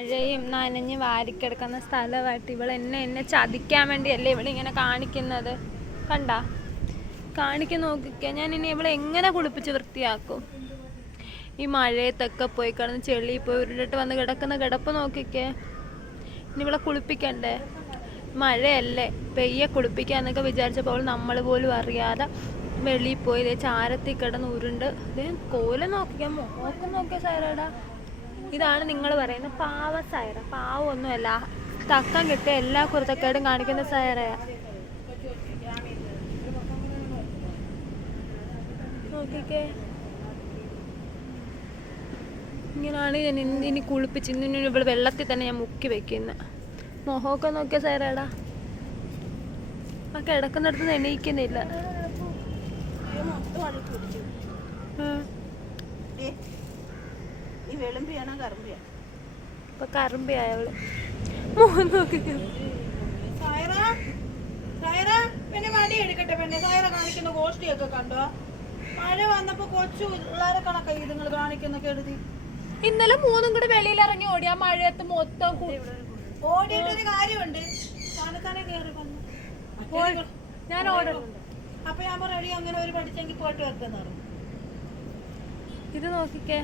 മഴയും നനഞ്ഞ് വാരിക്കിടക്കുന്ന സ്ഥലമായിട്ട് ഇവൾ എന്നെ എന്നെ ചതിക്കാൻ വേണ്ടിയല്ലേ ഇവിടെ ഇങ്ങനെ കാണിക്കുന്നത്? കണ്ട? കാണിക്ക നോക്കിക്ക. ഞാൻ ഇനി ഇവളെ എങ്ങനെ കുളിപ്പിച്ച് വൃത്തിയാക്കും? ഈ മഴയത്തൊക്കെ പോയി കിടന്ന് ചെളി പോയി ഉരുണ്ടിട്ട് വന്ന് കിടക്കുന്ന കിടപ്പ് നോക്കിക്കേ. ഇനി ഇവളെ കുളിപ്പിക്കണ്ടേ? മഴയല്ലേ. പെയ്യെ കുളിപ്പിക്കുക എന്നൊക്കെ വിചാരിച്ചപ്പോൾ നമ്മൾ പോലും അറിയാതെ വെളിയിൽ പോയി ചാരത്തിൽ കിടന്ന് ഉരുണ്ട്. ദേ കോല നോക്കിക്കാൻ മോക്കം നോക്കിയ സൈറടാ ഇതാണ് നിങ്ങൾ പറയുന്ന പാവ സൈറ. പാവമൊന്നുമല്ല തക്കം കിട്ടിയ എല്ലാ കുരുത്തക്കേടും കാണിക്കുന്ന സയറയാ നോക്കിക്കേ. ഇങ്ങനെയാണ് ഞാൻ ഇനി കുളിപ്പിച്ച് ഇന്ന് ഇനി ഇവിടെ വെള്ളത്തിൽ തന്നെ ഞാൻ മുക്കി വെക്കുന്നത് മുഖമൊക്കെ നോക്കിയ സൈറേടാ ആ കിടക്കുന്നിടത്ത് എണീക്കുന്നില്ല. ഉം. ഈ വെളുമ്പിയാണോ കറുമ്പിയാ? ഇപ്പൊ കറുമ്പയായവൾ മുഖം നോക്കിക്കോ സൈറ സൈറ പിന്നെ മടി എടുക്കട്ടെ പെണ്ണെ. സൈറ കാണിക്കുന്ന ഗോഷ്ടിയൊക്കെ കണ്ടോ? മഴ വന്നപ്പോ കൊച്ചു പിള്ളേരെ കണക്കായി നിങ്ങൾ കാണിക്കുന്ന കെടുതി ഇന്നലെ മൂന്നും കൂടെ വെളിയിൽ ഇറങ്ങി ഓടി. ആ മഴയത്ത് മൊത്തം ഓടിയിട്ടൊരു കാര്യമുണ്ട്. തനത്താനെ കയറി വന്നു. ഞാൻ ഓടണം അപ്പൊ ഞാൻ പറഞ്ഞു അങ്ങനെ ഒരു പഠിച്ചെങ്കിൽ പോയിട്ട് വെക്കുന്ന ഇത് നോക്കിക്കേ.